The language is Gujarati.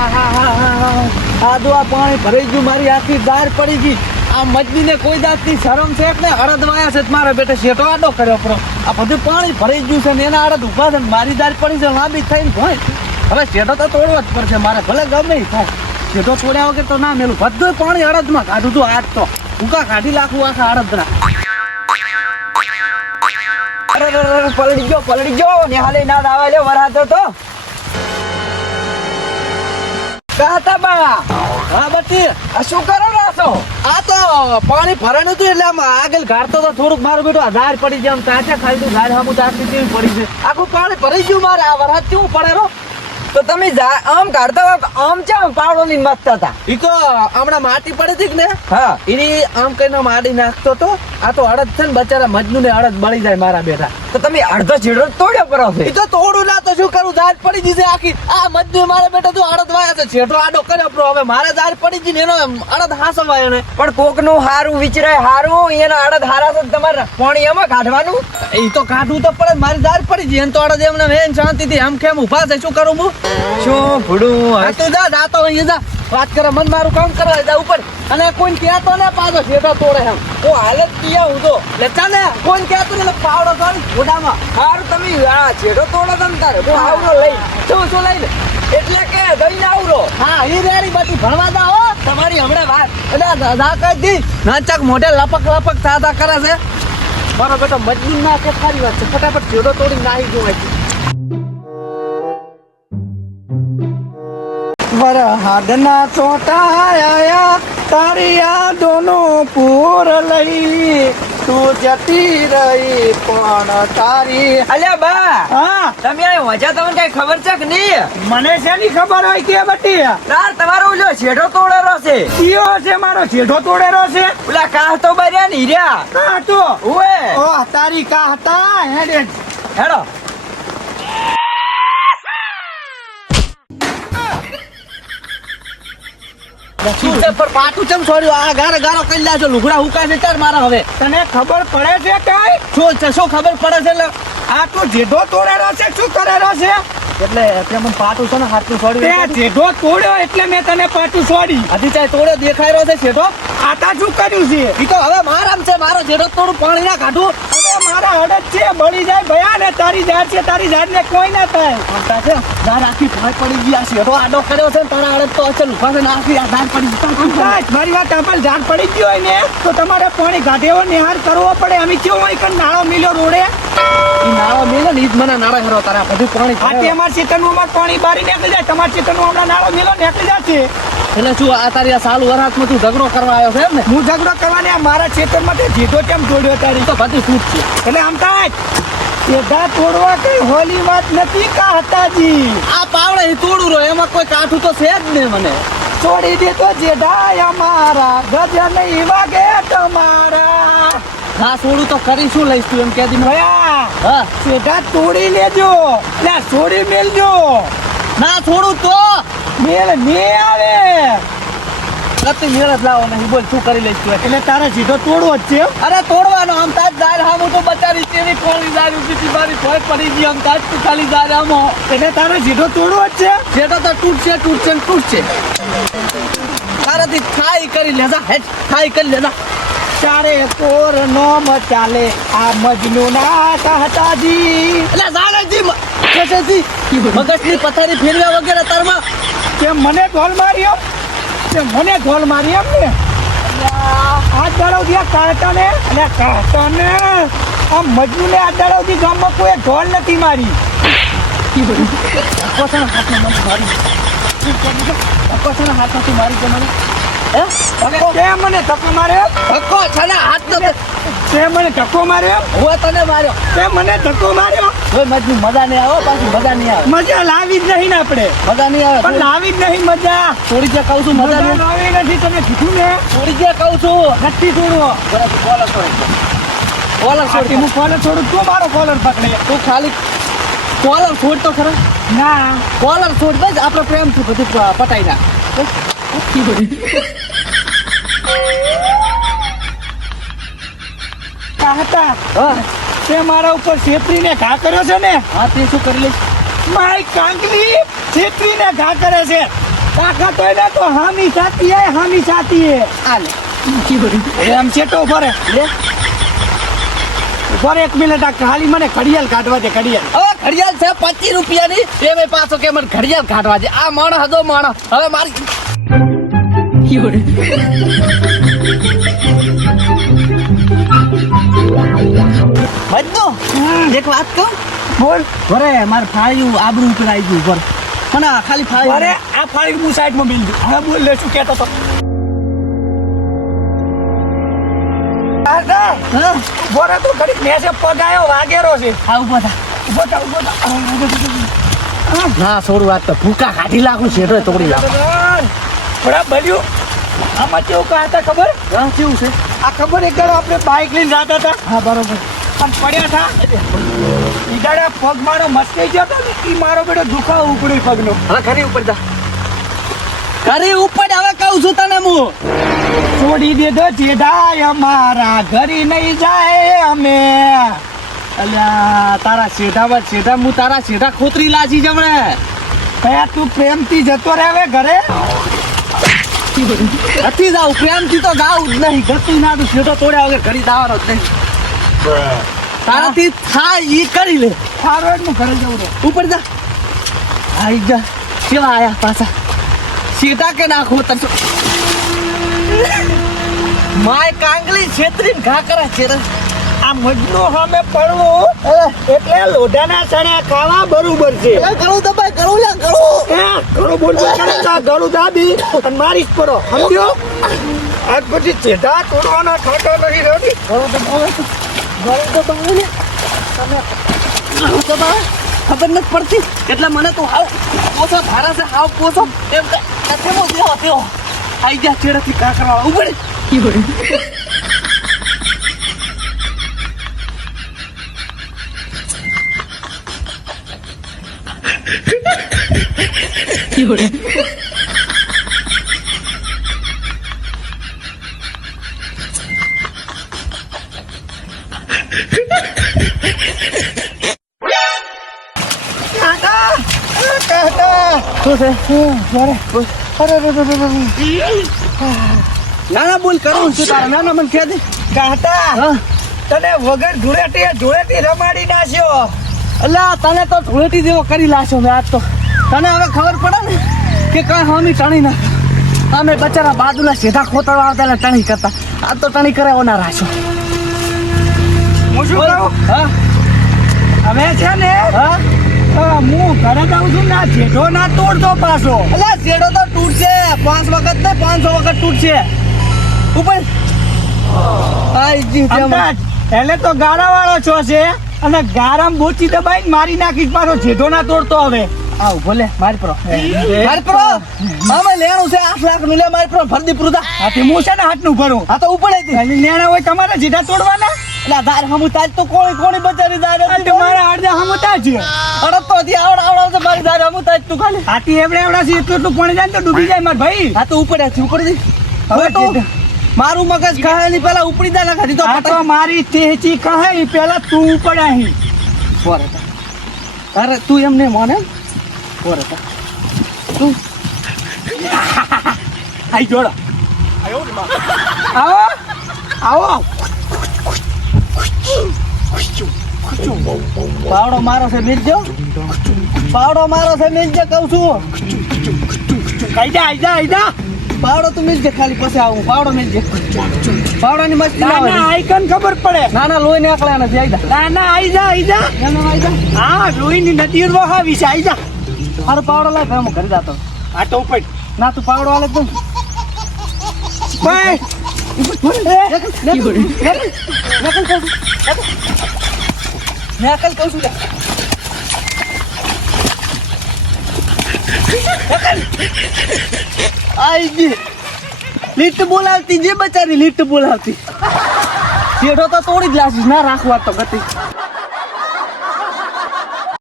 આ જો આ પાણી ભરાઈ ગયું, મારી આખી દાર પડી ગઈ. આ મજદીને કોઈ જાતની શરમ છે ને અડદ વાયા છે મારા બેટે શેઠો આડો કર્યો પરો આ બધું પાણી ભરાઈ ગયું છે ને એના અડદ ઊભા છે ને મારી દાર પડી છે, લાંબી થઈને ભાઈ હવે શેટો તો તોડવો જ પડશે, મારે ભલે ગમે થાય. શેટો તોડ્યા વગર તો ના મેલું. બધું પાણી અડદમાં કાઢું તું આજ તો. ઉકા કાઢી લાખું આખા અડદના. પલડી ગયો પલડી ગયો. નિહાલે ના આવે લ્યો વરાતો તો. કહતા બા હા બટી આ શું કરો રાસો આ તો પાણી ભરાણું હતું એટલે આમ આગળ ગાડતો તો થોડુંક મારું બેટું આધાર પડી જાય આમ કાચા ખાઈ તું ગાડ હામું કેવી પડી છે. આખું પાણી ભરાઈ ગયું મારે. આ વરસાદ કેવું પડે રો તો તમે આમ કાઢતા આમ ચામ પાવડો લઈને મસ્તા હતા? ઈ તો હમણાં માટી પડી હતી ને? હા. એની આમ કઈને માડી નાખતો તો આ તો અડદ છે ને બચારા મજનુ ને અડદ બળી જાય મારા બેટા. તો તમે અડધો છેડો તોડ્યો પરો છે. એ તો તોડું ના તો શું કરું? ધાર પડી જશે આખી. આ મજનુ મારે બેટા તું અડદ વાયા છે. છેટો આડો કર્યો પરો. હવે મારે ધાર પડી ગઈ ને એનો અડદ હાસો વાયો ને. પણ કોકનું હારું વિચરાય હારું એના અડધ હારા તો તમારે પાણી એમાં કાઢવાનું? એ તો કાઢવું તો પડે મારી ધાર પડી ગઈ એને તો અડદ એમને મેન શાંતિથી એમ કેમ ઊભા છે? શું કરું હું? શું ભૂડું આ તું જા જાતો અહીં જા. વાત કરે મન મારું કામ કરવા જા ઉપર. અને કોઈ કહેતો ને પાછો શેઠો તોડે એમ. હું હાલત કિયા હું તો લે ચાલે કોઈ કહેતો ને પાવડો કરી ઘોડામાં હારું તમે આ છેડો તોડો તમ તારે. તો આવરો લઈ શું શું લઈ લે એટલે કે દઈને આવરો. હા ઈ રેડી બધી. ભણવા દા હો તમારી હમણાં વાત. એટલે દાદા કહી દી. નાચક મોઢે લપક લપક થાતા કરે છે. મારો બેટો મજબૂત ના કે સારી વાત છે. ફટાફટ છેડો તોડી નાહી ગયો અહીંથી. વરહાદના ચોટા આયા તારી યાદોનો પૂર લઈ. તું જતી રહી પણ તારી અલ્યા બા હા. તમે આ તમને કઈ ખબર છે કે નહીં? મને શેની ખબર હોય કે બટી? તાર તમારો જો છેડો તોડેલો છે. કયો છે મારો જેઠો તોડેલો છે? ઓલા કાહ તો બર્યા ને હીર્યા. કાહ તો? ઓએ ઓહ તારી કાહ તા હેડે. હેડો. પાટું ચમ છોડ્યું? આ ગારો ગારો કરી લાજો. લુગડા હુકાય છે ચાર મારા હવે. તને ખબર પડે છે કઈ? શું છે? શું ખબર પડે છે? આ તો જેઠો તોડેલો છે? શું કરેલો છે? એટલે મને પાટું છે ને હાથનું તે જેઢો તોડ્યો એટલે મેં તને પાટું છોડી. હજી ચાય તોડે દેખાય રહ્યો છે જેઢો આતા શું કર્યું છે? ઈ તો હવે મારામ છે. મારો જેઠો તોડું પાણી ના કાઢું. હવે મારા છે બળી જાય ભયા ને તારી જાત છે તારી જાત ને કોઈ ના થાય. આમતા છે ધાર આખી ભાઈ પડી ગયા છે. તો આડો કર્યો છે તારા આડે તો અચલ ઊભા છે ને આખી આ ધાર પડી ગઈ મારી વાત આપણ ઝાડ પડી ગયો હોય ને તો તમારે પાણી ગાધેવો નિહાર કરવો પડે. અમે કેવું હોય કે નાળો મિલ્યો રોડે? નાળો મેલે ને ઈજ મને નાળો હેરો તારા બધું પાણી આ તે અમાર ચેતનનું અમારે પાણી બારી નીકળી જાય તમારા ચેતનનું હમણાં નાળો મિલો નીકળી જશે. એટલે શું આ તારી આ સાલ વરાતમાં તું ઝઘડો કરવા આવ્યો છે એમ ને? હું ઝઘડો કરવાને મારા ચેતન માટે જીધો કેમ જોડ્યો તારી? તો બધી છૂટ છે. એટલે આમ થાય સીધા તોડવા કઈ હોલી વાત નથી કા હતાજી? આ પાવડે ઈ તોડું રહ્યો એમાં કોઈ કાઠું તો છે જ ને મને. છોડી દે તો જેઠા અમારા ગજા નહીં વાગે તમારા. હા છોડું તો કરી શું લઈશ તું એમ કે દી ભયા હા. સીધા તોડી લેજો એટલે છોડી મેલજો. ના છોડું તો. મેલ ને આવે. કતી મેળ જ લાવો નહીં. બોલ શું કરી લઈશ તું? એટલે તારે સીધો તોડવો જ છે અરે તોડવાનો આમ તાજ જાય હા હું તો બચારી તેની કોળી જાય ઉતી મારી ભોય પડી ગઈ આમ તાજ તું ખાલી જાય આમો એટલે તારે સીધો તોડવો જ છે જેટો તો તૂટશે તૂટશે ને તૂટશે. તારાથી થાય કરી લેજા હેટ થાય કરી લેજા. ચારે કોર નો મચાલે આ મજનુ ના કહતાજી એટલે જાણેજી જી મગજની પથારી ફેરવ્યા વગેરે તારમાં. કે મને ઢોલ માર્યો કે મને ઢોલ મારી એમ ને? આ દાડો આ કાઢતા ને અને કાઢતા ને આ મજનુ ને આ દાડો ગામમાં કોઈ ઢોલ નથી મારી. પોતાના હાથમાં મારી. પોતાના હાથમાંથી મારી દે મને. તે મને ધક્કો માર્યો? ધક્કો? છે ને હાથ તો તે મને ધક્કો માર્યો? હું તને માર્યો. તે મને ધક્કો માર્યો? કોઈ મજની મજા નહીં આવે પાછી મજા નહીં આવે. મજા લાવી જ નહીં ને આપણે. મજા નહીં આવે પણ લાવી જ નહીં મજા. થોડી જે કહું છું મજા નહીં. લાવી નથી તમે કીધું ને. થોડી જે કહું છું. નથી છોડવો બરાબર કોલર છોડી કોલર છોડી હું કોલર છોડું તું મારો કોલર પકડે. તું ખાલી કોલર છોડ તો ખરા. ના. કોલર છોડ બસ આપણો પ્રેમથી બધું પટાઈ નાખ. તે મારા ઉપર છેતરીને ઘા કર્યો છે ને? હા તે શું કરી લઈશ? મારી કાંકલી છેતરીને ઘા કરે છે. કાકા તો એને તો હામી સાથી હે હામી સાથી હે આલે એમ ચેટો ભરે લે. ઊભો એક મિનિટ આ ખાલી મને ઘડિયાળ કાઢવા દે ઘડિયાળ. હવે ઘડિયાળ છે પચીસ રૂપિયાની. એ ભાઈ પાછો કે મને ઘડિયાળ કાઢવા છે આ માણસ હતો માણસ હવે મારી મજ્જો એક વાત કહું? બોલ. વરે મારે ફાળ્યું આબરૂ ઉપર આવી ગયું ઉપર મને આ ખાલી ફાળ્યું અરે આ ફાળી હું સાઈડમાં મિલ દઉં હા બોલ લે શું કહેતો તો હા? રહે તો ઘડીક મેસે પગ આવ્યો વાગેરો છે. આ ઊભો થા. ઊભો થા ઊભો થા. ના છોડું વાત તો ભૂકા કાઢી લાગું છે તોડી લાગું. આમાં કેવું કહા હતા ખબર? હા કેવું છે? આ ખબર એક દાડો આપણે બાઇક લઈને જતા હતા. હા બરોબર. પણ પડ્યા હતા. દાડે પગ મારો મસ્તી ગયો હતો ને ઈ મારો બેટો દુખાવો ઉપડી પગનો. હા ખરી ઉપર જા. ઘરે ઉપર હવે કહું છું તને હું. છોડી દેધો જેઠાય અમારા ઘરી નહીં જાય અમે. અલ્યા તારા શેઠામાં સીધા હું તારા સીધા ખોતરી લાજી જમણે. કયા તું પ્રેમથી જતો રહે ઘરે? નથી જાવ પ્રેમથી તો ગાવ જ નહીં. ગતું ના તું શેઠો તોડ્યા વગર ઘડી દાવાનો જ નહીં. તારાથી થાય એ કરી લે. સારો એટલે ઘરે જવું ઉપર જા. આઈ જા. કેવા આયા પાછા? શેઠા કે નાખો તને? માય કાંગલી છેતરી ઘા કરે છે આ મજનો સામે પડવું એટલે લોઢાના ચણ્યા ખાવા બરોબર છે. કરું તો ભાઈ કરું લ્યા કરું. એ કરું બોલ બોલ કરે તો ગળું દાબી અને મારી જ પડો સમજ્યો? આજ પછી ચેઢા તોડવાના ઠાઠા નથી રહેતી કરું તો તો કરું તો ને તમે કરું તો ભાવે ખબર નથી પડતી એટલે મને તું હાવ પોસો ધારા છે હાવ પોસો. એમ કે નથી મો દેવો દેવો આઈ જા ચેડથી કા કરવા ઉપર કાકા કાકા શું છે અરે અરે અરે અરે ના ના બોલ કરું છું તારા. નાના મને કહે દે તને વગર ધૂળેટી ધૂળેટી રમાડી નાખ્યો અલા તને તો ધૂળેટી જેવો કરી લાશો મેં આજ તો. તને હવે ખબર પડે ને કે કઈ હમી ટણી ના અમે બચારા બાજુના સીધા ખોતળવા આવતા એટલે ટણી કરતા. આ તો ટણી કરે રાશો હું શું હા? હવે છે ને હા? હું ઘરે જાઉં છું ના જેઠો ના તોડતો પાછો. એટલે જેઠો તો તૂટશે. પાંચ વખત ને પાંચસો વખત તૂટશે. ઉપર. એટલે તો ગાળા વાળો છો છે. અને ગારામ બોચી દબાઈ મારી નાખીશ પાછો. જેઠો ના તોડતો હવે. આવ બોલે માર પ્રો. માર પ્રો. મામા લેણું છે 8 લાખનું લે માર પ્રો ફરદી પુરતા આ તે હું છે ને હાથનું ભરું? આ તો ઉપડે અને લેણા હોય તમારે જેઠા તોડવાના? એટલે દાર હમુ તાજ તો કોણી કોણી બચારી દાર તમારા અડધા હમતા છે. અડપ તો હજી આવડ આવડ તો મારી દાર હમુ તાજ તું ખાલી. હાથી એવડે એવડા છે એટલું એટલું પાણી જાય ને તો ડૂબી જાય માર ભાઈ. આ તો ઉપડે છે ઉપર દી. હવે તો મારું મગજની પેલા ઉપડી દે નાખી તો આ તો મારી તેચી કહે પેલા તું ઉપર અહીં. પોરે અરે તું એમ નહીં Aí પોરે Aí આઈ mano? આવો. આવો. પાવડો મારો છે મિલજો પાવડો મારો છે મિલજો કહું છું. આઈ જા આઈ જા આઈ જા. પાવડો તું મિલજે ખાલી પછી આવું. પાવડો મિલજે પાવડાની મસ્તી ના ના ના આઈકન ખબર પડે. ના ના લોહી નીકળ્યા નથી આઈ જા. ના ના આઈ જા આઈ જા. ના ના આઈ જા. હા લોહીની નદી વહાવી છે આઈ જા. મારો પાવડો લાવ ભાઈ હું ઘરે જાતો આ તો ઉપર ના તું પાવડો આલે તો મેકલ કહું છું આઈ ગઈ લીટ બોલાવતી જે બચારી લીટ બોલાવતી શેઠો તો તોડી જ લાશીશ ના રાખવા તો ગતિ